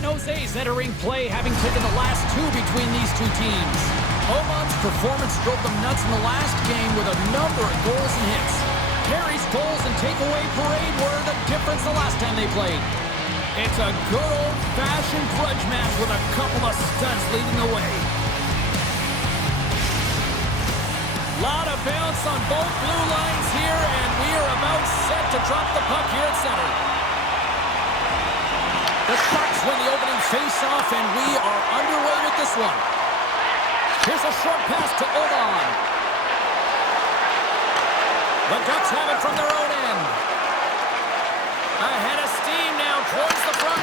San Jose's entering play, having taken the last two between these two teams. Oman's performance drove them nuts in the last game with a number of goals and hits. Carey's goals and takeaway parade were the difference the last time they played. It's a good old-fashioned grudge match with a couple of studs leading the way. Lot of bounce on both blue lines here, and we are about set to drop the puck here at center. The Sharks win the opening face-off, and we are underway with this one. Here's a short pass to Oman. The Ducks have it from their own end. Ahead of steam now towards the front.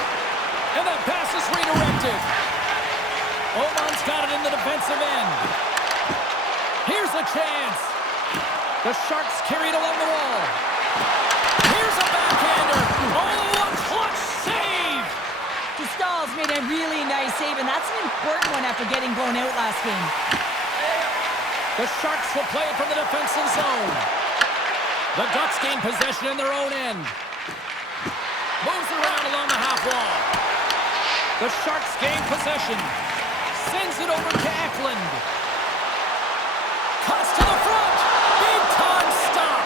And that pass is redirected. Oman's got it in the defensive end. Here's a chance. The Sharks carry it along the wall. Here's a backhander. Oh, a clutch save! Stahl's made a really nice save, and that's an important one after getting blown out last game. The Sharks will play it from the defensive zone. The Ducks gain possession in their own end. Moves around along the half wall. The Sharks gain possession. Sends it over to Eklund. Cuts to the front. Big time stop.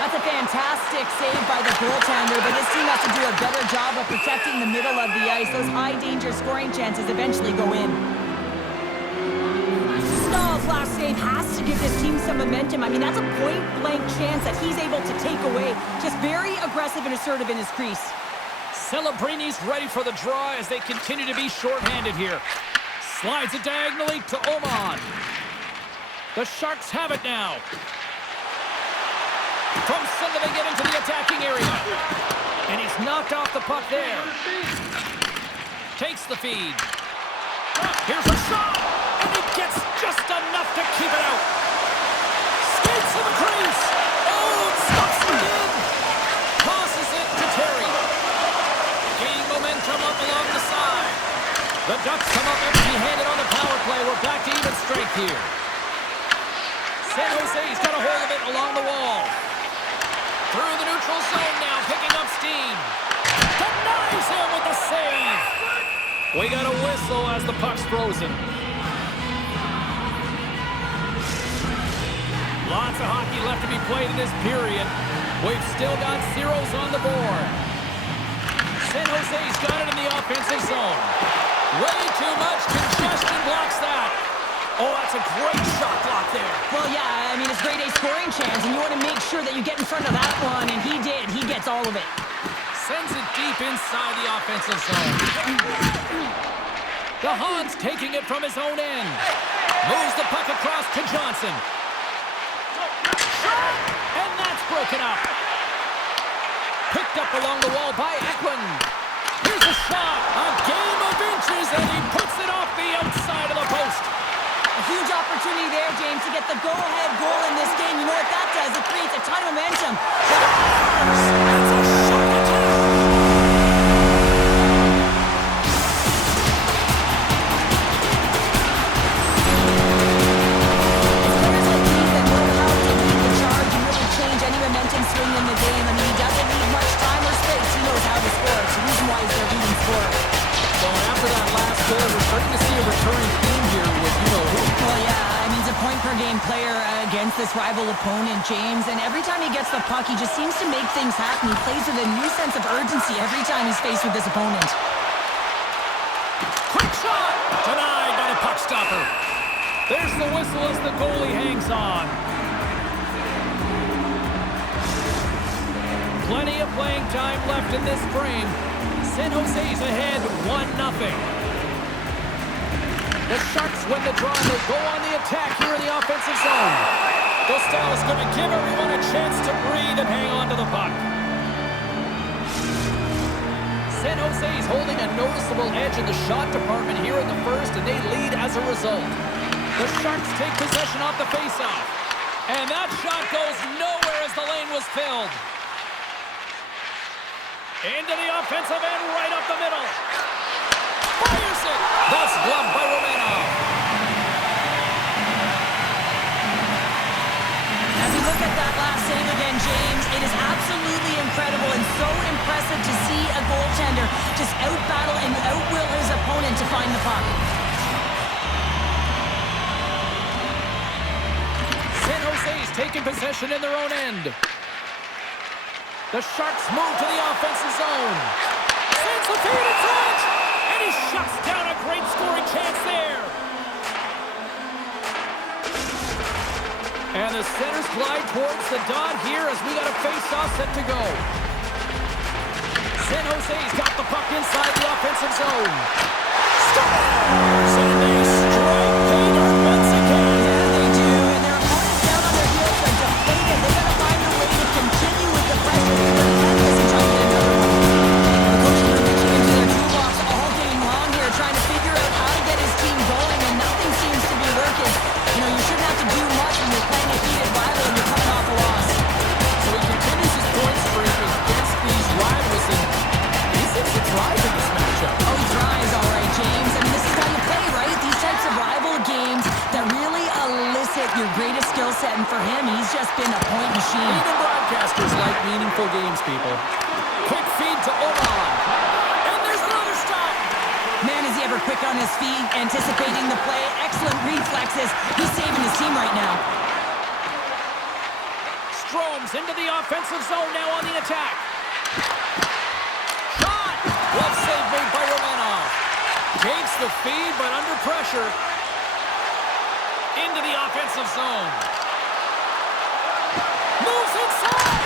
That's a fantastic save by the goaltender, but his team has to do a better job of protecting the middle of the ice. Those high-danger scoring chances eventually go in. Stahl's last save has to give this team some momentum. I mean, that's a point-blank chance that he's able to take away. Just very aggressive and assertive in his crease. Celebrini's ready for the draw as they continue to be shorthanded here. Slides it diagonally to Oman. The Sharks have it now. From center they get into the attacking area. And he's knocked off the puck there. Takes the feed. Here's a shot. And he gets just enough to keep it out. Skates to the crease. Oh, it stops again. Tosses it to Terry. Gaining momentum up along the side. The Ducks come up empty-handed on the power play. We're back to even strength here. San Jose's got a hold of it along the wall. Through the neutral zone now, picking up steam. Denies him with the save. We got a whistle as the puck's frozen. Lots of hockey left to be played in this period. We've still got zeros on the board. San Jose's got it in the offensive zone. Way too much congestion blocks that. Oh, that's a great shot block there. Well, yeah, I mean, it's grade A scoring chance, and you want to make sure that you get in front of that one, and he did. He gets all of it. Sends it deep inside the offensive zone. The Hans taking it from his own end. Moves the puck across to Johnson. And that's broken up. Picked up along the wall by Eklund. Here's a shot. A game of inches, and he puts it off the outside of the post. A huge opportunity there, James, to get the go-ahead goal in this game. You know what that does? It creates a ton of momentum. That's a shot attack. Swing in the game. I mean, he doesn't need much time or space. He knows how to score. It's the reason why he's their leading scorer. Well, after that last goal, we're starting to see a recurring theme here with you-know-who. Well, yeah, I mean, he's a point-per-game player against this rival opponent, James, and every time he gets the puck, he just seems to make things happen. He plays with a new sense of urgency every time he's faced with this opponent. Quick shot! Denied by the puck stopper. There's the whistle as the goalie hangs on. Plenty of playing time left in this frame. San Jose's ahead 1-0. The Sharks win the draw and they go on the attack here in the offensive zone. Dostal is going to give everyone a chance to breathe and hang on to the puck. San Jose's holding a noticeable edge in the shot department here in the first, and they lead as a result. The Sharks take possession off the faceoff. And that shot goes nowhere as the lane was filled. Into the offensive end, right up the middle. Fires it! That's gloved by Romanov. As we look at that last save again, James. It is absolutely incredible and so impressive to see a goaltender just out-battle and out-will his opponent to find the puck. San Jose's taking possession in their own end. The Sharks move to the offensive zone. Sends the feed in front, and he shuts down a great scoring chance there. And the centers glide towards the dot here as we got a face-off set to go. San Jose's got the puck inside the offensive zone. Scores! And they strike pay dirt once again. Yeah, they do. And their opponents down on their heels are deflated. They got to find a way to continue with the pressure. They're relentless and trying to get another one. The coach has been reaching into their toolbox all game long here, trying to figure out how to get his team going, and nothing seems to be working. You know, you shouldn't have to do much when you're playing a heated rival and you're coming off a loss. So he continues his point streak against these rivals, and he seems to thrive in this matchup. Oh, he tries, all right, James. I mean, this is how you play, right? These types of rival games that really elicit your greatest skill set, and for him, he's just been a point machine. Even broadcasters like meaningful games, people. Quick feed to Oman. And there's another stop. Man, is he ever quick on his feet, anticipating the play. Excellent reflexes. He's saving his team right now. Strome's into the offensive zone now on the attack. Shot! Well save made by Romanov. Takes the feed, but under pressure. Into the offensive zone. Moves inside!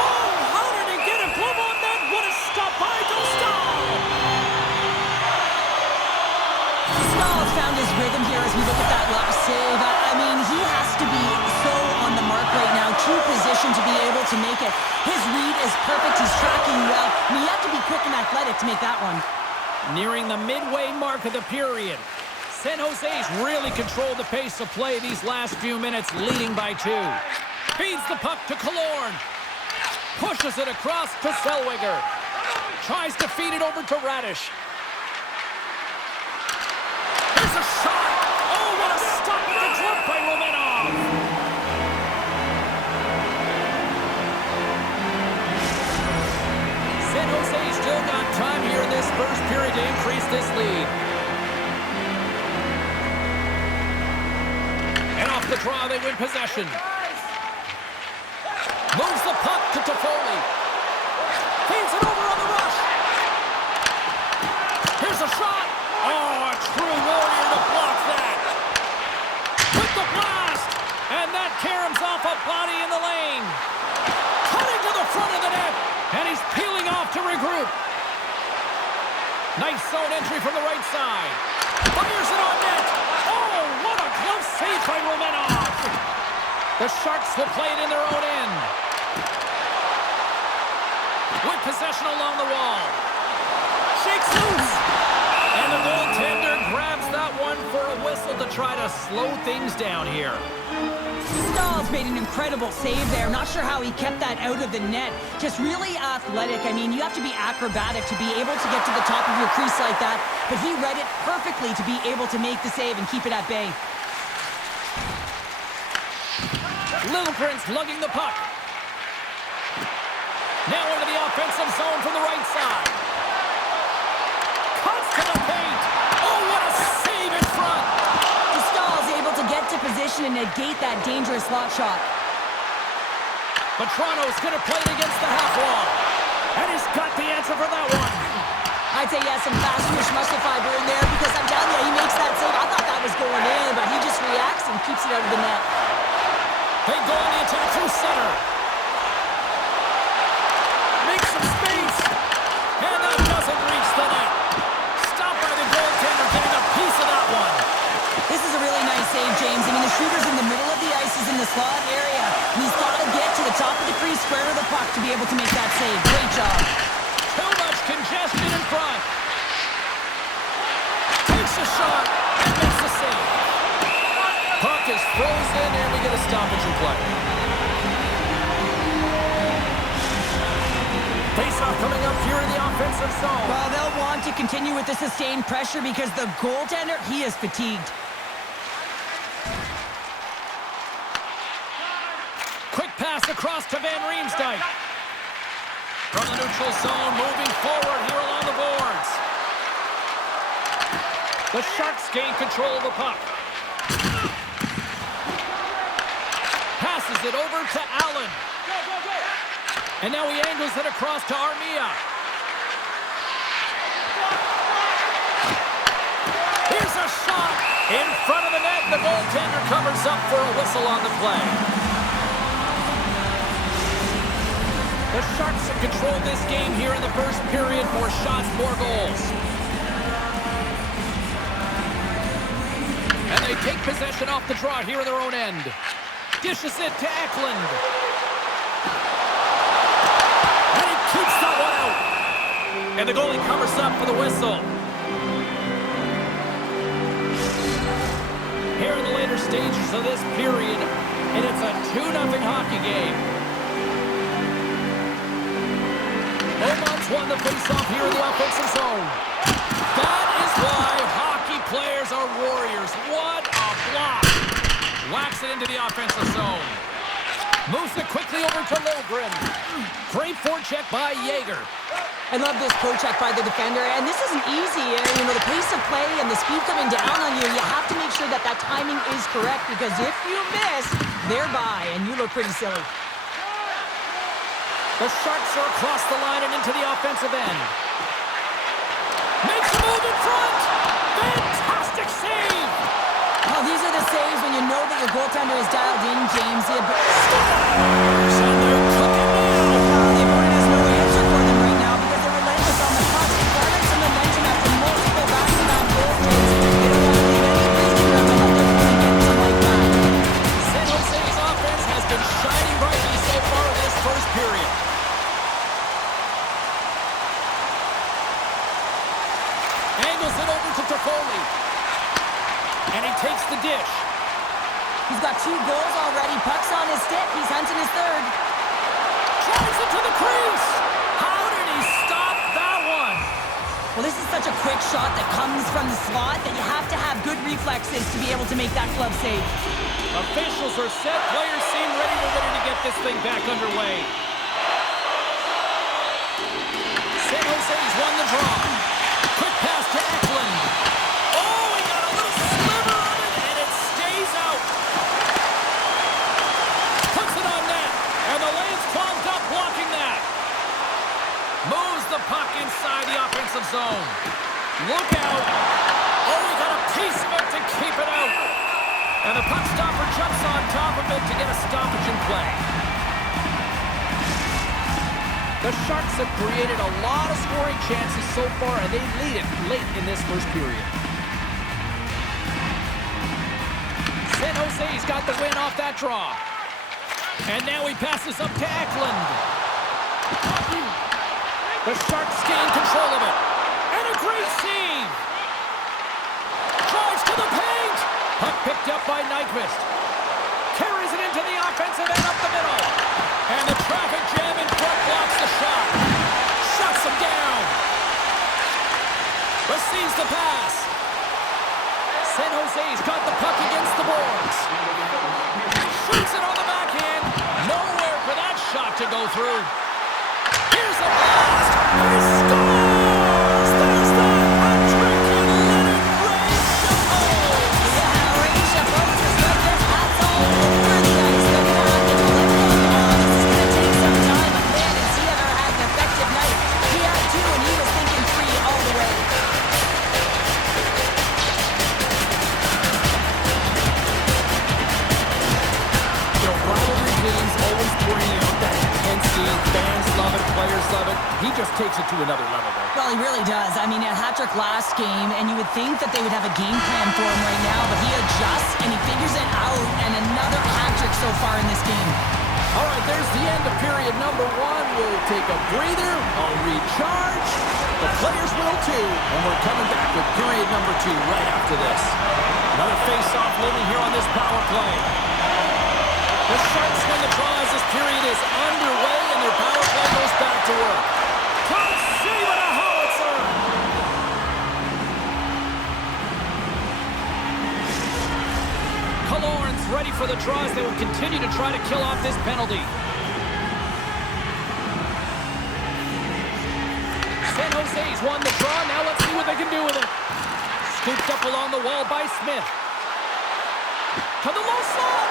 Oh, how did he get a glove on that? What a stop by Dostal! Stahl found his rhythm here as we look at that last save. I mean, he has to be so on the mark right now, true position to be able to make it. His read is perfect. He's tracking well. I mean, you have to be quick and athletic to make that one. Nearing the midway mark of the period. San Jose's really controlled the pace of play these last few minutes, leading by 2. Feeds the puck to Killorn. Pushes it across to Zellweger. Tries to feed it over to Radish. There's a shot. Oh, what a stop at the glove by Romanov. San Jose still got time here in this first period to increase this lead. And off the draw, they win possession. Moves the puck to Toffoli. Feeds it over on the rush. Here's a shot. Oh, a true warrior to block that. With the blast. And that caroms off a body in the lane. Cutting to the front of the net. And he's peeling off to regroup. Nice zone entry from the right side. Fires it on net. Oh, what a close save by Romanov. The Sharks will play it in their own end. With possession along the wall. Shakes loose. And the goaltender grabs that one for a whistle to try to slow things down here. Stahl's made an incredible save there. Not sure how he kept that out of the net. Just really athletic. I mean, you have to be acrobatic to be able to get to the top of your crease like that. But he read it perfectly to be able to make the save and keep it at bay. Littleprint's lugging the puck. Now into the offensive zone from the right side. Cuts to the paint. Oh, what a save in front. Stahl's able to get to position and negate that dangerous slot shot. But Toronto's going to play it against the half wall. And he's got the answer for that one. I'd say he has some fast twitch muscle fiber in there because I'm telling you, he makes that save. I thought that was going in, but he just reacts and keeps it out of the net. They go on the attack through center. Makes some space. And that doesn't reach the net. Stopped by the goaltender, getting a piece of that one. This is a really nice save, James. I mean, the shooter's in the middle of the ice. He's in the slot area. And he's got to get to the top of the crease, square of the puck to be able to make that save. Great job. Too much congestion in front. Takes a shot and makes the save. Puck is frozen and we get a stoppage in play. Face-off coming up here in the offensive zone. Well, they'll want to continue with the sustained pressure because the goaltender, he is fatigued. Quick pass across to Van Riemsdyk. From the neutral zone, moving forward here along the boards. The Sharks gain control of the puck. Passes it over to Allen. And now he angles it across to Armia. Here's a shot in front of the net. The goaltender covers up for a whistle on the play. The Sharks have controlled this game here in the first period. More shots, more goals. And they take possession off the draw here in their own end. Dishes it to Eklund. And he keeps that one out. And the goalie covers up for the whistle. Here in the later stages of this period, and it's a 2-0 hockey game. Oman's won the faceoff here in the offensive zone. That is why hockey players are warriors. What a block. Whacks it into the offensive zone. Moves it quickly over to Logren. Great forecheck by Yeager. I love this poke-check by the defender, and this isn't easy. You know, the pace of play and the speed coming down on you, you have to make sure that that timing is correct, because if you miss, they're by, and you look pretty silly. The Sharks are across the line and into the offensive end. Makes a move in front. Fantastic save. Well, these are the saves when you know that your goaltender is dialed in, James. And they're cooking now. The opponent has no answer for them right now because they're relentless on the puck. They garnered some momentum after multiple back-to-back goals, James. They don't want to leave any breathing room to let their opponent get some like that. San Jose's offense has been shining brightly so far in this first period. Angles it over to Toffoli. And he takes the dish. He's got 2 goals already. Puck's on his stick. He's hunting his third. Drives it to the crease. How did he stop that one? Well, this is such a quick shot that comes from the slot that you have to have good reflexes to be able to make that glove save. Officials are set. Players seem ready to get this thing back underway. San Jose's won the draw. Quick pass to Eklund. Oh, he got a little sliver of it, and it stays out. Puts it on net, and the lane's clogged up blocking that. Moves the puck inside the offensive zone. Look out. Oh, he got a piece of it to keep it out. And the puck stopper jumps on top of it to get a stoppage in play. The Sharks have created a lot of scoring chances so far, and they lead it late in this first period. San Jose's got the win off that draw. And now he passes up to Eklund. The Sharks gain control of it. And a great save. Drives to the paint. Puck picked up by Nyquist. Carries it into the offensive end up the middle. And the traffic jam in front blocks the shot. Shuts him down. Receives the pass. San Jose's got the puck against the boards. Shoots it on the backhand. Nowhere for that shot to go through. Here's a blast. He scores! There's the hat-trick and let it rain Chapeau. Yeah, Ray Chapeau just got their hats all over the ice. They're going to have to collect them. This is going to take some time, but man, has he ever had an effective night. He had 2, and he was thinking 3 all the way. You know, rivalry games always bring out that intensity. Fans love it, players love it. He just takes it to another level, though. Well, he really does. I mean, a hat-trick last game, and you would think that they would have a game plan for him right now, but he adjusts, and he figures it out, and another hat-trick so far in this game. All right, there's the end of period number 1. We'll take a breather, I'll recharge. The players will too, and we're coming back with period number 2 right after this. Another face-off looming here on this power play. The Sharks win the draw as this period is underway, and their power play goes back to work. Todd save and a howitzer! Killorn's ready for the draws. They will continue to try to kill off this penalty. San Jose's won the draw. Now let's see what they can do with it. Scooped up along the wall by Smith. To the low slot.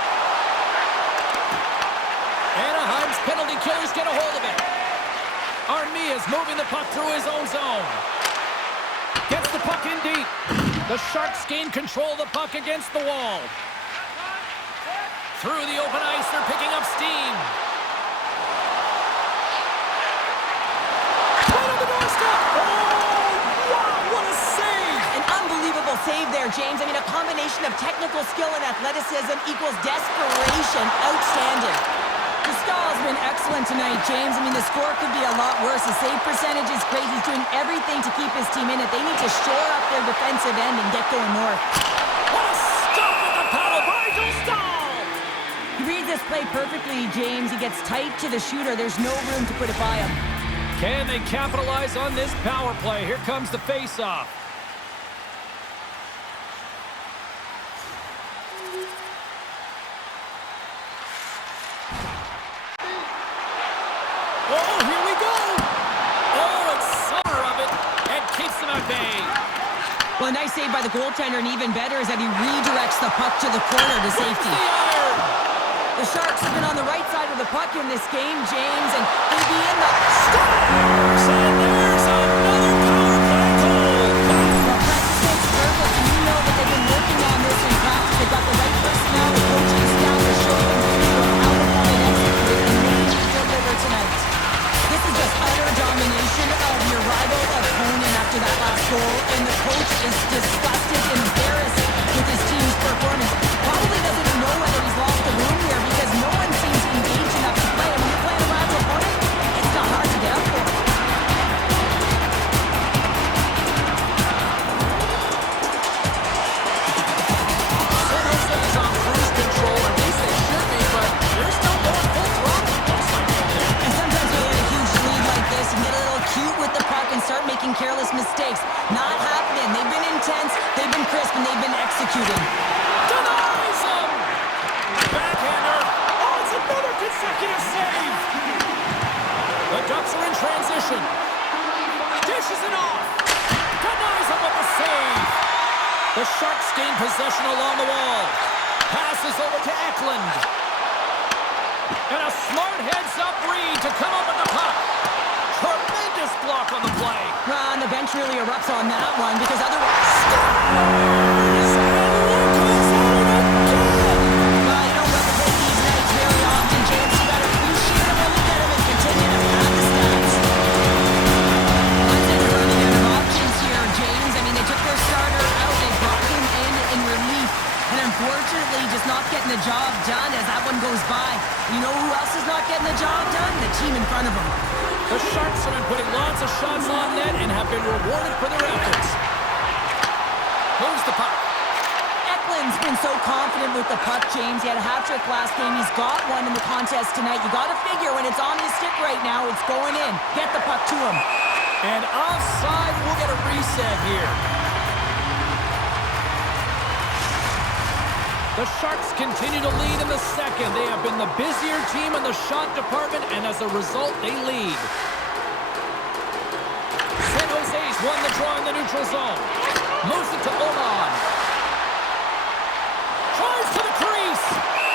Anaheim's penalty killers get a hold of it. Armia's moving the puck through his own zone. Gets the puck in deep. The Sharks gain control of the puck against the wall. Through the open ice, they're picking up steam. Right on the doorstep. Oh, wow, what a save. An unbelievable save there, James. I mean, a combination of technical skill and athleticism equals desperation. Outstanding. The stall's been excellent tonight, James. I mean, the score could be a lot worse. The save percentage is crazy. He's doing everything to keep his team in it. They need to shore up their defensive end and get going north. What a stop with the paddle by Stahl. He reads this play perfectly, James. He gets tight to the shooter. There's no room to put it by him. Can they capitalize on this power play? Here comes the face-off. Oh, here we go! Oh, it's summer of it, and keeps them at bay. Well, a nice save by the goaltender, and even better is that he redirects the puck to the corner to safety. The Sharks have been on the right side of the puck in this game, James, and they'll be in the... Scores! And there's another power play goal! Well, practice makes perfect, and you know that they've been working on this in practice. They've got the right personnel, the coaching staff is showing them video of how to want it executed, and they deliver tonight. This is just utter domination of your rival opponent after that last goal, and the coach is disgusted, embarrassed with his team's performance. Probably doesn't even know whether he's lost the room here because no one seems engaged enough to play. And when you're playing a rival opponent, it's not hard to get up for. San Jose's on cruise control, at least they should be, but they're still going full throttle. Looks like they're there. And sometimes you get a huge lead like this and get a little cute with the puck and start making careless mistakes. Not happening. They've been intense, they've been crisp, and they've been executing. Denies him! Backhander! Oh, it's another consecutive save! The Ducks are in transition. Dishes it off! Denies him with the save! The Sharks gain possession along the wall. Passes over to Eklund. And a smart heads-up read to come up with the puck. Tremendous block on the play. And the bench really erupts on that one because otherwise... Scores! And look who's on it again! Well, you don't replicate these nights very often, James. You gotta appreciate them and look at them and continue to pad the stats. I'd say they're running out of options here, James. I mean, they took their starter out. They brought him in relief. And unfortunately, just not getting the job done as that one goes by. You know who else is not getting the job done? The team in front of them. The Sharks have been putting lots of shots on net and have been rewarded for their efforts. Moves the puck. Eklund's been so confident with the puck, James. He had a hat-trick last game. He's got one in the contest tonight. You got to figure when it's on his stick right now, it's going in. Get the puck to him. And offside, we'll get a reset here. The Sharks continue to lead in the second. They have been the busier team in the shot department, and as a result, they lead. San Jose's won the draw in the neutral zone. Moves it to Oman. Tries to the crease.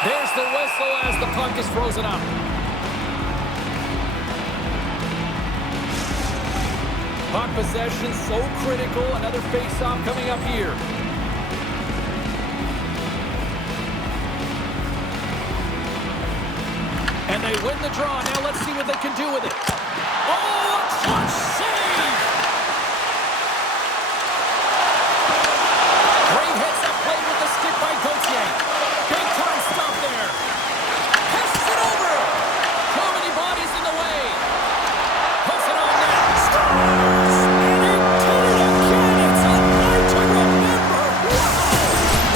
There's the whistle as the puck is frozen up. Puck possession so critical. Another face-off coming up here. And they win the draw. Now let's see what they can do with it. Oh, a clutch save! Great hits that play with the stick by Gauthier. Big time stop there. Passes it over. Too many bodies in the way. Puts it on net. Scores! And he did it again. It's a night to remember. Wow!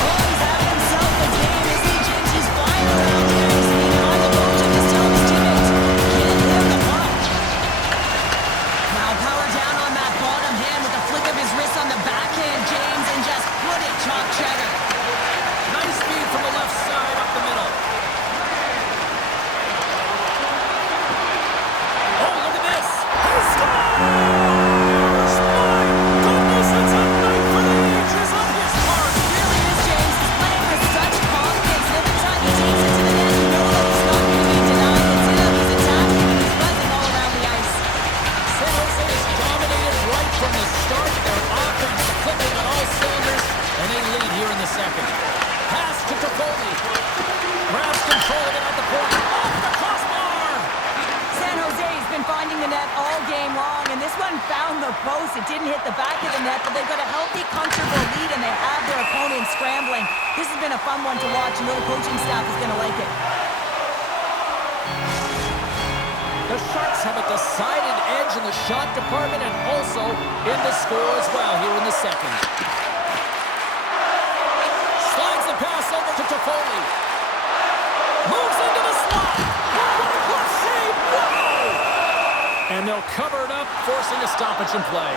Oh, he's having himself a game, isn't he, James? He's flying around here. He's leaning on the coach and he's telling his teammates, get him the puck. Now power down close. It didn't hit the back of the net, but they've got a healthy, comfortable lead, and they have their opponent scrambling. This has been a fun one to watch. You know the coaching staff is going to like it. The Sharks have a decided edge in the shot department and also in the score as well here in the second. Slides the pass over to Toffoli. Moves into the slot. What a glove save! Wow! And they'll cover it up, forcing a stoppage in play.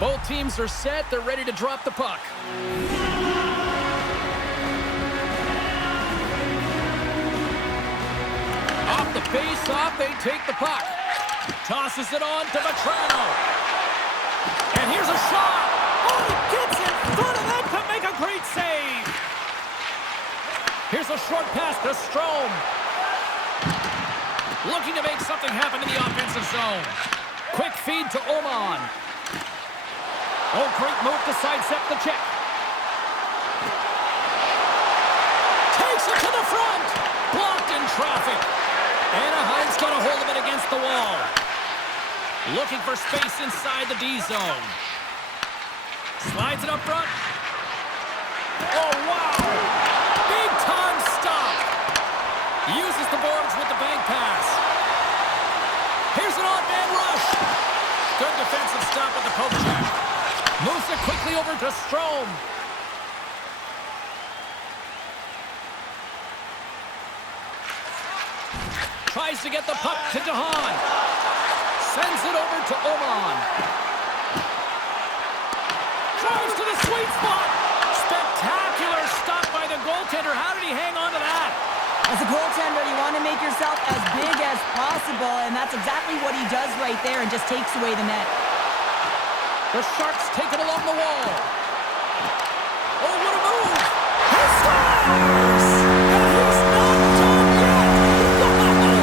Both teams are set. They're ready to drop the puck. Off the face-off, they take the puck. Tosses it on to Vetrano. And here's a shot. Oh, he gets in front of that to make a great save. Here's a short pass to Strome. Looking to make something happen in the offensive zone. Quick feed to Oman. Oh, great move to sidestep the check. Takes it to the front. Blocked in traffic. Anaheim's got a hold of it against the wall. Looking for space inside the D zone. Slides it up front. Oh, wow. Big time stop. Uses the boards with the bank pass. Here's an odd-man rush. Good defensive stop with the poke check. Moves it quickly over to Strome. Tries to get the puck to DeHaan. Sends it over to Oman. Drives to the sweet spot. Spectacular stop by the goaltender. How did he hang on to that? As a goaltender, you want to make yourself as big as possible, and that's exactly what he does right there and just takes away the net. The Sharks take it along the wall. Oh, what a move! He scores! And he's not done yet! No, I mean,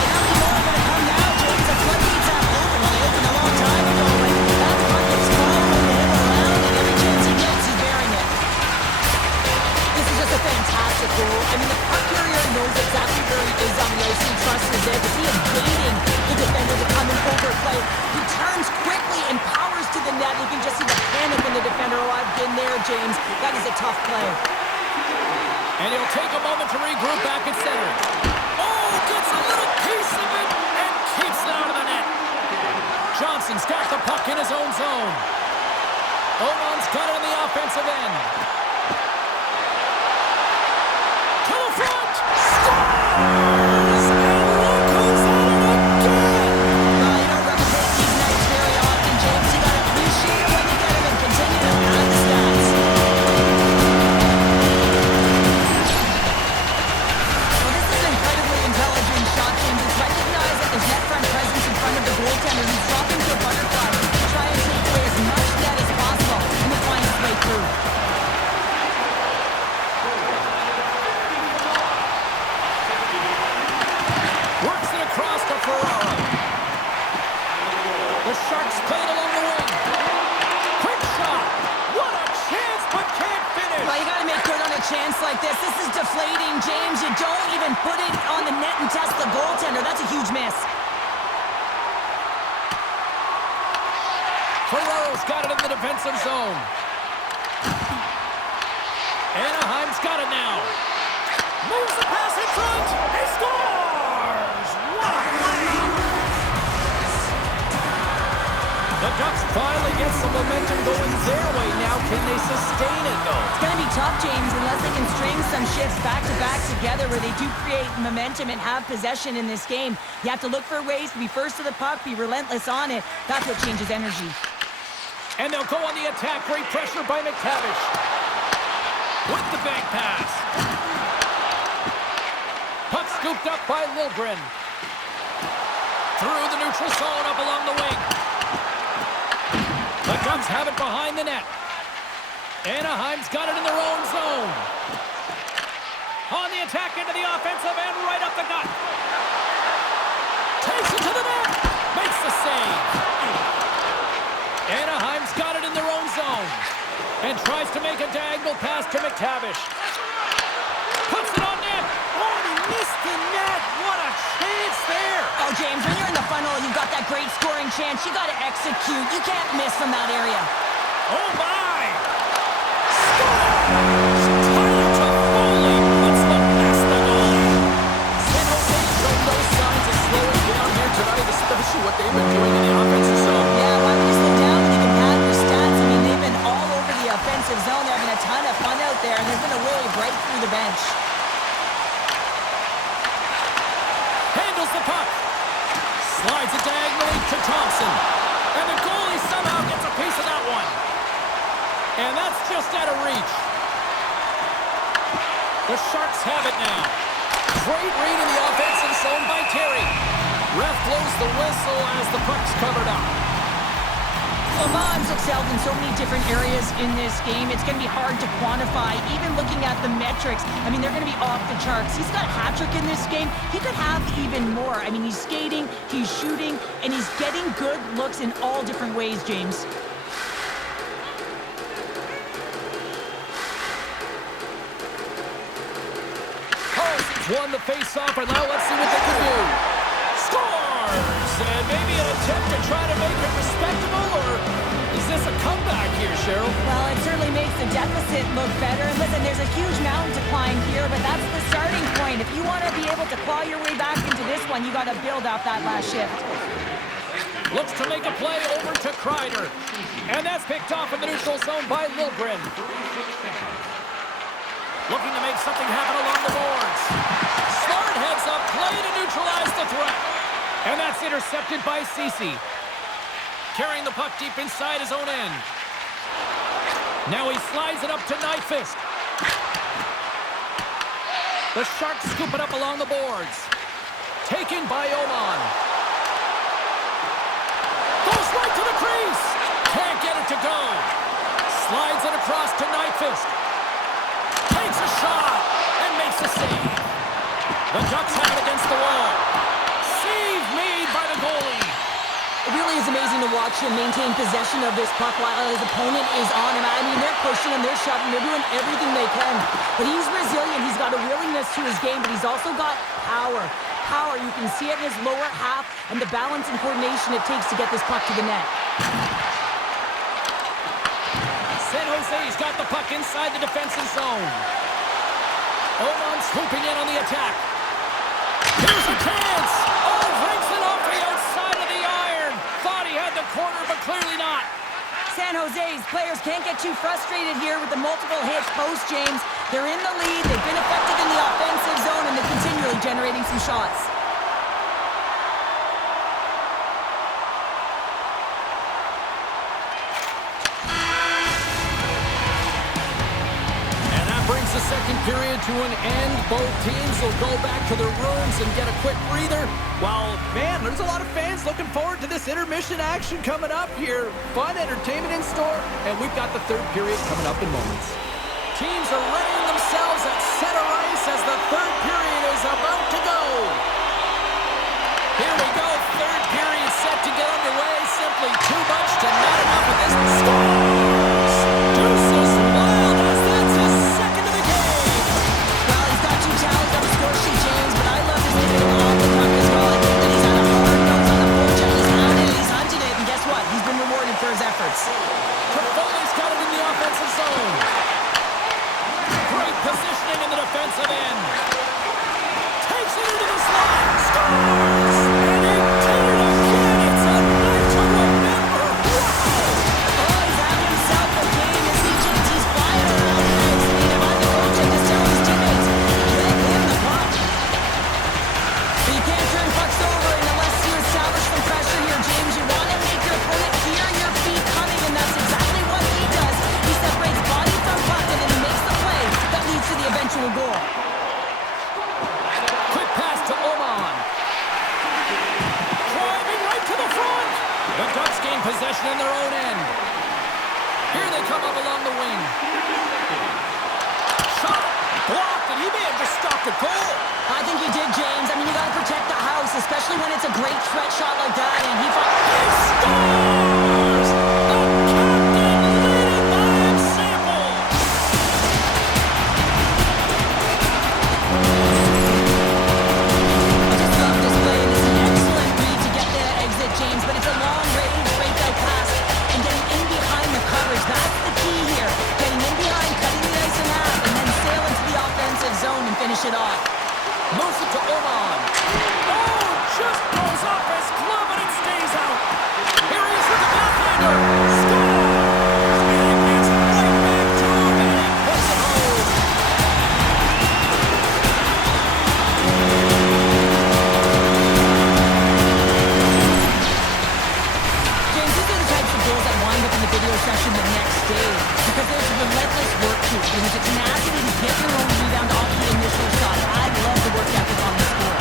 how many more are going to come now, James? The floodgates have opened. Well, they opened a long time ago, but that puck is following him around, and every chance he gets, he's bearing it. This is just a fantastic goal. I mean, the puck carrier knows exactly where he is on the ice. He trusts his edge. He is waiting the defender to come and overplay. He turns quickly and powers to the net. You can just see the panic in the defender. Oh, I've been there, James. That is a tough play. And he'll take a moment to regroup back at center. Oh, gets a little piece of it and keeps it out of the net. Johnson's got the puck in his own zone. Oman's got it in the offensive end. To the front! Scores! And look who's at it again! Well, you don't replicate these nights very often, James. You got to appreciate it when you get them and continue to add the stats. Well, this is an incredibly intelligent shot, James. It's recognized that there's net front presence in front of the goaltender. He's dropping to a butterfly to try and take away as much net as possible and to find his way through. Works it across to Ferraro. The Sharks play it along the wing. Quick shot. What a chance, but can't finish. Well, you got to make good on a chance like this. This is deflating, James. You don't even put it on the net and test the goaltender. That's a huge miss. Ferraro's got it in the defensive zone. Anaheim's got it now. Moves the pass in front. He scores! What a play! The Ducks finally get some momentum going their way now. Can they sustain it, though? It's going to be tough, James, unless they can string some shifts back-to-back together where they do create momentum and have possession in this game. You have to look for ways to be first to the puck, be relentless on it. That's what changes energy. And they'll go on the attack. Great pressure by McTavish. With the bank pass. Puck scooped up by Liljegren. Through the neutral zone, up along the wing. The Ducks have it behind the net. Anaheim's got it in their own zone. On the attack into the offensive end, right up the gut. Takes it to the net. Makes the save. Anaheim's got it in their own zone. And tries to make a diagonal pass to McTavish. Puts it on net. Oh, he missed the net. What a chance there. Oh, James, when you're in the front great scoring chance. You got to execute. You can't miss from that area. Oh, my! Scores! Tyler Toffoli puts the past the goalie. San Jose showed no signs of slowing down here tonight, especially what they've been doing in the offensive zone. Yeah, why would you slow down when you can pad your stats? I mean, they've been all over the offensive zone. They're having a ton of fun out there, and there's been a wave right through the bench. Handles the puck. Slides it diagonally to Thompson. And the goalie somehow gets a piece of that one. And that's just out of reach. The Sharks have it now. Great read in the offensive zone by Terry. Ref blows the whistle as the puck's covered up. Lamon's excelled in so many different areas in this game. It's going to be hard to quantify, even looking at the metrics. I mean, they're going to be off the charts. He's got a hat trick in this game. He could have even more. I mean, he's skating, he's shooting, and he's getting good looks in all different ways, James. Won the face-off, and now let's see what they can do. Scores! And maybe an attempt to try to make it respectable, or is this a comeback here, Cheryl? Well, it certainly makes the deficit look better. And listen, there's a huge mountain to climb here, but that's the starting point. If you want to be able to claw your way back into this one, you got to build out that last shift. Looks to make a play over to Kreider. And that's picked off in the neutral zone by Liljegren. Looking to make something happen along the boards. Smart heads up, play to neutralize the threat. And that's intercepted by Ceci. Carrying the puck deep inside his own end. Now he slides it up to Nyquist. The Sharks scoop it up along the boards. Taken by Oman. Goes right to the crease. Can't get it to go. Slides it across to Nyquist. Takes a shot and makes a save. The Ducks have it against the wall. Save made by the goalie. It really is amazing to watch him maintain possession of this puck while his opponent is on him. I mean, they're pushing him, they're shoving, they're doing everything they can. But he's resilient. He's got a willingness to his game, but he's also got power. Power, you can see it in his lower half and the balance and coordination it takes to get this puck to the net. San Jose's got the puck inside the defensive zone. Oman swooping in on the attack. Here's a chance! Oh, breaks it off the outside of the iron. Thought he had the corner, but clearly not. San Jose's players can't get too frustrated here with the multiple hits post, James. They're in the lead, they've been effective in the offensive zone, and they're continually generating some shots. The second period to an end. Both teams will go back to their rooms and get a quick breather. While, man, there's a lot of fans looking forward to this intermission action coming up here. Fun entertainment in store, and we've got the third period coming up in moments. Teams are readying themselves at center ice as the third period is about to go. Here we go, third period set to get underway. Simply too much to not enough of this. Scores! Deuces wild as that's his second of the game. Well, he's got two talents on the score sheet, James, but I love his hitting off the puck as well. I think that he's had a hard nose on the forecheck. He's hounded it, he's hunted it, and guess what? He's been rewarded for his efforts. Toffoli's got it in the offensive zone. Great positioning in the defensive end. Takes it into the slot. Scores! And he did it again. It's a night to remember. Wow! Oh, he's having himself a game. You see, James, he's flying around the ice. I mean, if I'm the coach, I just tell his teammates, get him the puck. But you can't turn pucks over unless you establish some pressure here, James. You want to make your opponent hear your feet coming, and that's exactly what he does. He separates body from puck, and then he makes the play that leads to the eventual goal. Quick pass to Oman. Driving right to the front. The Ducks gain possession in their own end. Here they come up along the wing. Shot blocked, and he may have just stopped a goal. I think he did, James. I mean, you got to protect the house, especially when it's a great threat shot like that, and he scores! The captain leading by example. I just love this play. It's an excellent read to get the exit, James. finish it off. Moves it to Oman. Oh, just goes off his glove and it stays out. Here he is with the backhander. Scores! And it gets right back to him and he puts it home. James, these are the types of goals that wind up in the video session the next day because there's relentless work to it. There's a tenacity to get your own rebound off the initial shot. I love the work ethic on the score.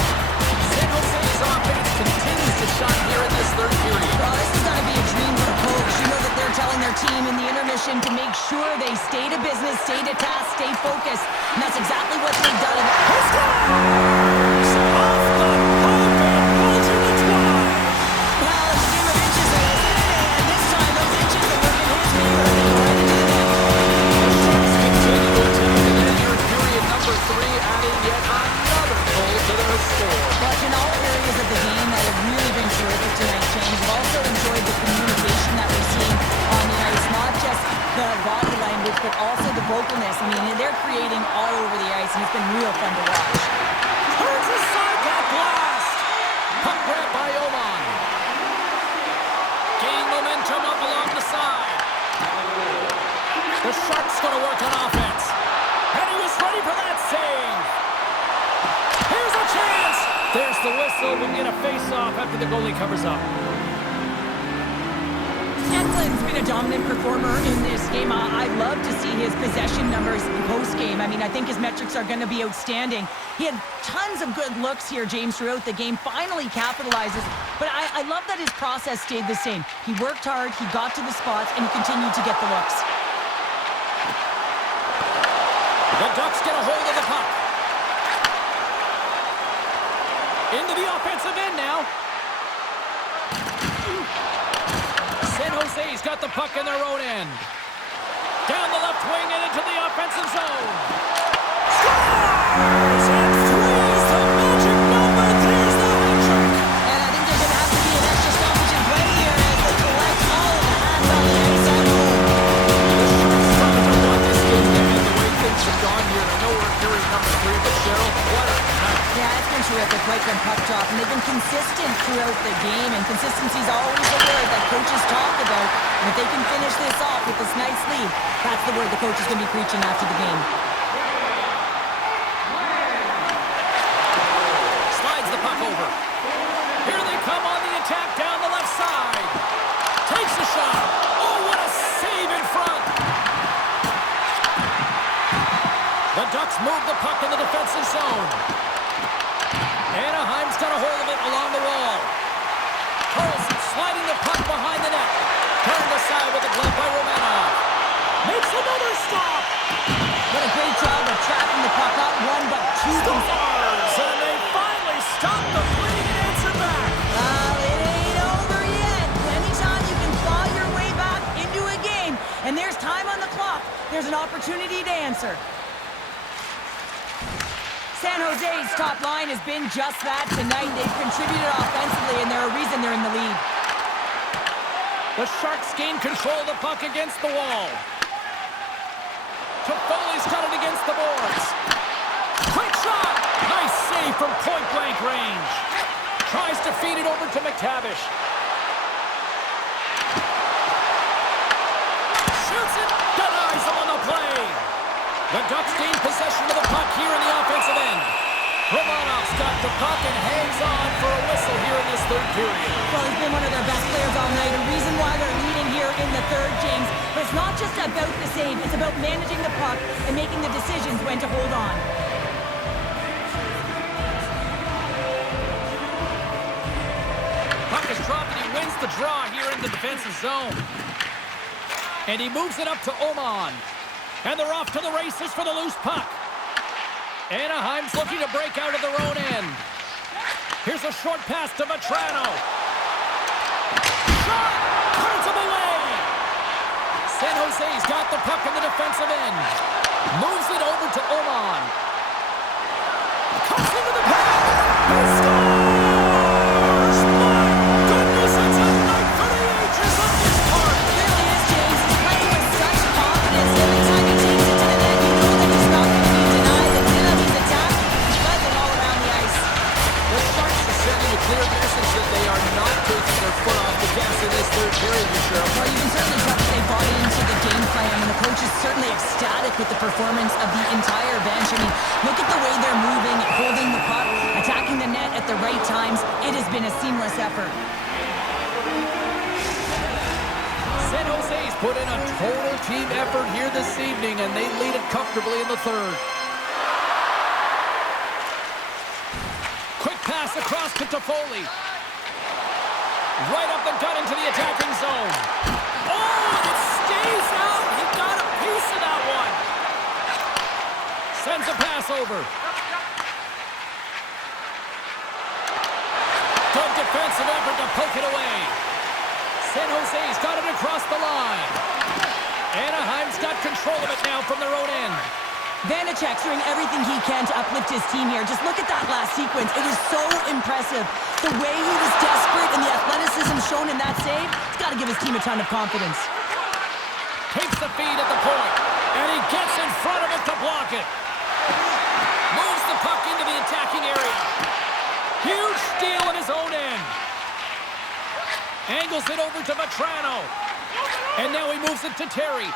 San Jose's offense continues to shine here in this third period. Well, this is going to be a dream for a coach. You know that they're telling their team in the intermission to make sure they stay to business, stay to task, stay focused. And that's exactly what they've done. He scores! Off the pump and pulls in the twine. Well, it's a game of inches, and this time those inches are working his favor. They go right into the net. Continue to attack and then here in period number 3, adding yet another goal to their score. But in all areas of the game that have really been terrific tonight, James, we've also enjoyed the communication that we're seeing on the ice. Not just the body language, but also the vocalness. I mean, they're creating all over the ice, and it's been real fun to watch. Turns aside that blast. Puck grab by Oman. Gaining momentum up along the side. The Sharks going to work on offense. And he was ready for that save. Here's a chance. There's the whistle. We'll get a face-off after the goalie covers up. Eklund's been a dominant performer in this game. I love to see his possession numbers post-game. I mean, I think his metrics are going to be outstanding. He had tons of good looks here, James, throughout the game. Finally capitalizes. But I love that his process stayed the same. He worked hard, he got to the spots, and he continued to get the looks. The Ducks get a hold of the puck. Into the offensive end now. San Jose's got the puck in their own end. Down the left wing and into the offensive zone. Scores! And three's the magic number. There's the hat trick. And I think there's going to have to be an extra stoppage in play here as they collect all of the hands on the ice at home. The Sharks started to want this game to end the way things have gone here. I know we're in period number 3, but Cheryl, what a night. Yeah, it's been terrific right from puck drop, and they've been consistent throughout the game, and consistency is always the word that coaches talk about. And if they can finish this off with this nice lead, that's the word the coach is going to be preaching after the game. Slides the puck over. Here they come on the attack down the left side. Takes a shot. Oh, what a save in front. The Ducks move the puck in the defensive zone. Anaheim's got a hold of it along the wall. Carlson sliding the puck behind the net. Turned aside with a glove by Romanov. Makes another stop. What a great job of trapping the puck, not one but two. Scores! And they finally stop the bleeding and answer back. It ain't over yet. Anytime you can claw your way back into a game, and there's time on the clock, there's an opportunity to answer. San Jose's top line has been just that tonight. They've contributed offensively, and they're a reason they're in the lead. The Sharks gain control of the puck against the wall. Toffoli's got it against the boards. Quick shot! Nice save from point-blank range. Tries to feed it over to McTavish. Shoots it! Denies him on the play! The Ducks gain possession of the puck here in the offensive end. Romanov's got the puck and hangs on for a whistle here in this third period. Well, he's been one of their best players all night. A reason why they're leading here in the third, James. But it's not just about the save. It's about managing the puck and making the decisions when to hold on. Puck is dropped and he wins the draw here in the defensive zone. And he moves it up to Oman. And they're off to the races for the loose puck. Anaheim's looking to break out of their own end. Here's a short pass to Vetrano. Shot! Turns him away! San Jose's got the puck in the defensive end. Moves it over to Oman. Comes into the pack! He scores! My goodness, it's a night for the ages on this part! It really is, James. He's playing with such confidence. Every time he takes it to the net, you know that he's not going to be denied. The minute he's attacked been a seamless effort. San Jose's put in a total team effort here this evening, and they lead it comfortably in the third. Quick pass across to Toffoli. Right up the gut into the attacking zone. Oh, and it stays out. He got a piece of that one. Sends a pass over. Good defensive effort to poke it away. San Jose's got it across the line. Anaheim's got control of it now from their own end. Vanacek's doing everything he can to uplift his team here. Just look at that last sequence. It was so impressive. The way he was desperate and the athleticism shown in that save, it's got to give his team a ton of confidence. Takes the feed at the point, and he gets in front of it to block it. Moves the puck into the attacking area. Huge steal at his own end. Angles it over to Vetrano. And now he moves it to Terry.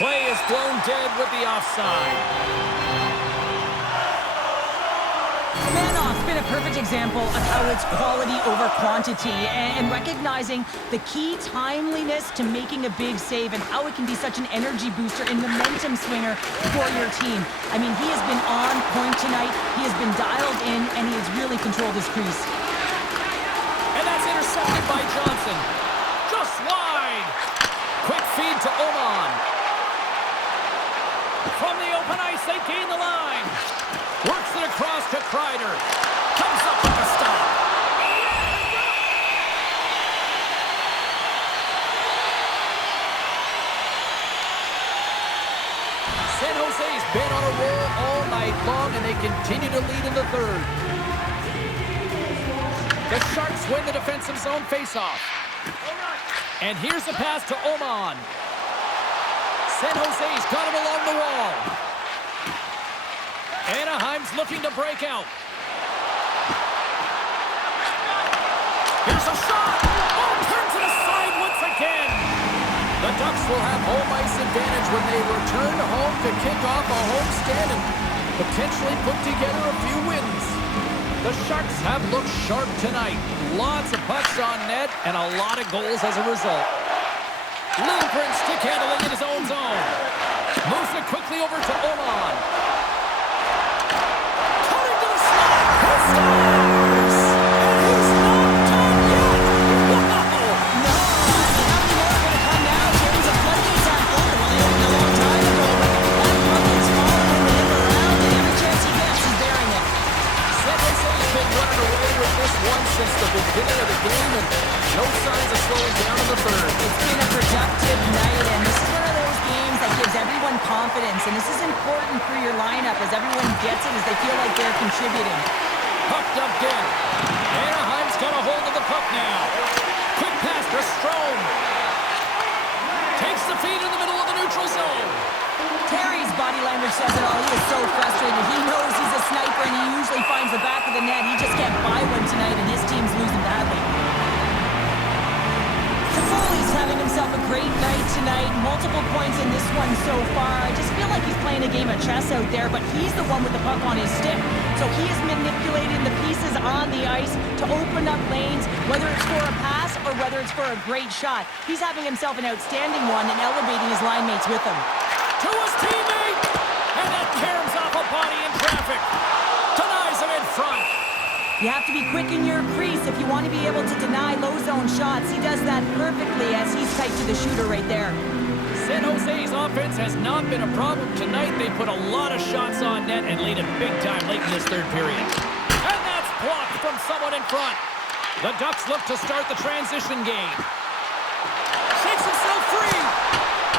Play is blown dead with the offside. Manoff's been a perfect example of how it's quality over quantity and recognizing the key timeliness to making a big save and how it can be such an energy booster and momentum swinger for your team. I mean, he has been on point tonight. He has been dialed in, and he has really controlled his crease. And that's intercepted by Johnson. Just wide. Quick feed to Oman. From the open ice, they gain the line. Works it across to Kreider. Comes up with a stop. San Jose's been on a roll all night long, and they continue to lead in the third. The Sharks win the defensive zone faceoff. And here's the pass to Oman. San Jose's got him along the wall. Anaheim's looking to break out. Here's a shot. Oh, turns it aside once again. The Ducks will have home ice advantage when they return home to kick off a homestand and potentially put together a few wins. The Sharks have looked sharp tonight. Lots of pucks on net and a lot of goals as a result. Lindgren stick handling in his own zone. Moves it quickly over to Oman. Coming to the slot. He scores! And he's not done yet. Wow! No, how many more are going to come now? James, the floodgates aren't open. Well, they opened a long time ago, but that puck is following him around, and every chance he gets, he's bearing it. San Jose's been running away with this one since the beginning of the game, and no signs of slowing down in the third. It's been a productive night, and this is one of those games that gives everyone confidence, and this is important for your lineup as everyone gets it, as they feel like they're contributing. Puck dumped in. Anaheim's got a hold of the puck now. Quick pass to Strome. Takes the feed in the middle of the neutral zone. Terry's body language says it all. He is so frustrated. He knows he's a sniper, and he usually finds the back of the net. He just can't buy one tonight, and his team's losing badly. Toffoli's having himself a great night tonight. Multiple points in this one so far. I just feel like he's playing a game of chess out there, but he's the one with the puck on his stick. So he is manipulating the pieces on the ice to open up lanes, whether it's for a pass or whether it's for a great shot. He's having himself an outstanding one and elevating his line mates with him. To his teammate! And that caroms off a body in traffic. Denies him in front. You have to be quick in your crease if you want to be able to deny low zone shots. He does that perfectly as he's tight to the shooter right there. San Jose's offense has not been a problem tonight. They put a lot of shots on net and lead it big time late in this third period. And that's blocked from someone in front. The Ducks look to start the transition game. Shakes himself free.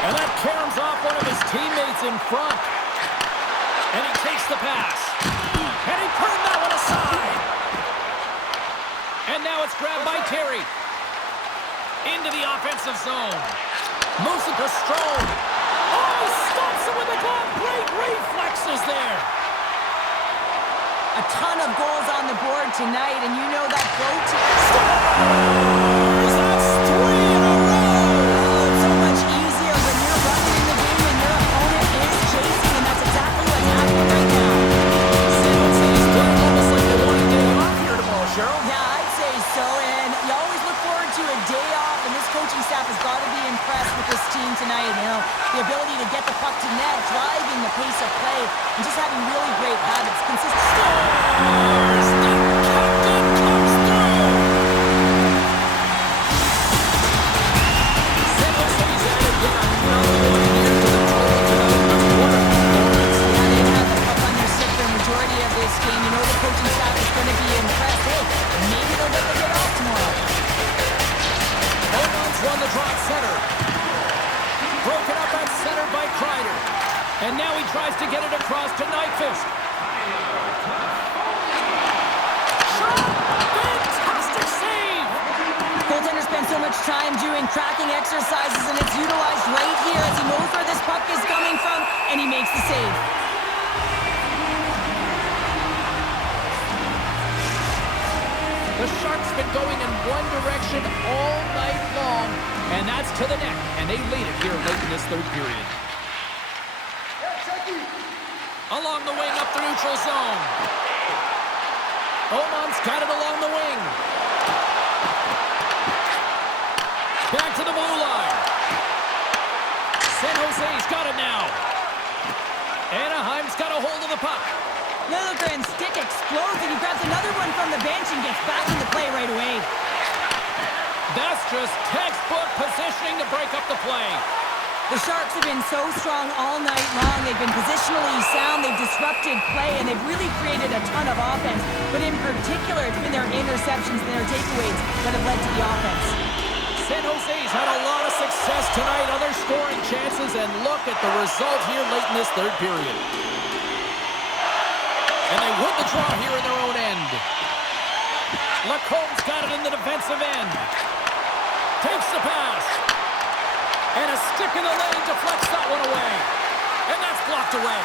And that caroms off one of his teammates in front. And he takes the pass. And he turned that one aside. And now it's grabbed by Terry. Into the offensive zone. Moves it to Strome. Oh, he stops it with a glove. Great reflexes there. A ton of goals on the board tonight, and you know that go-to. Scores! That's 3 in a row. Oh, it's so much easier when you're running in the game and your opponent is chasing, and that's exactly what's happening right now. San Jose's playing almost like they want a day off here tomorrow, Cheryl. Yeah, I'd having really great habits, consistent. Scores! The captain comes through! San Jose's added yet another one here to the total tonight. What a performance. Yeah, they've had the puck on their stick for the majority of this game. You know the coaching staff is going to be impressed. Hey, maybe they'll get the day off tomorrow. Oman's won the draw at center. Broken up at center by Kreider. And now he tries to get it across to Nyquist. Shot! Fantastic save! Goaltender spends so much time doing tracking exercises, and it's utilized right here as he knows where this puck is coming from, and he makes the save. The Sharks been going in one direction all night long, and that's to the net, and they lead it here late in this third period. Along the wing, up the neutral zone. Oman's got it along the wing. Back to the blue line. San Jose's got it now. Anaheim's got a hold of the puck. Liljegren's stick explodes, and he grabs another one from the bench and gets back into play right away. That's just textbook positioning to break up the play. The Sharks have been so strong all night long. They've been positionally sound, they've disrupted play, and they've really created a ton of offense. But in particular, it's been their interceptions and their takeaways that have led to the offense. San Jose's had a lot of success tonight on their scoring chances, and look at the result here late in this third period. And they win the draw here in their own end. Lacomb's got it in the defensive end. Takes the pass. And a stick in the lane deflects that one away. And that's blocked away.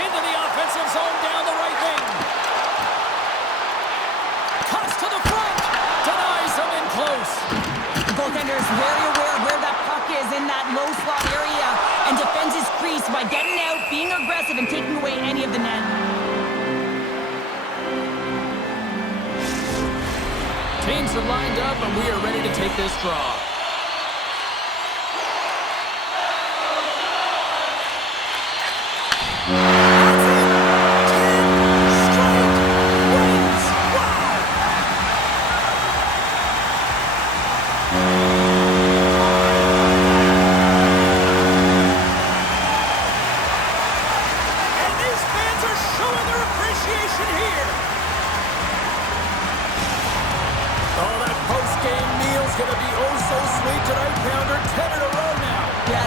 Into the offensive zone down the right wing. Cuts to the front. Denies him in close. The goaltender is very aware of where that puck is in that low slot area and defends his crease by getting out, being aggressive, and taking away any of the net. Teams are lined up, and we are ready to take this draw. Going to be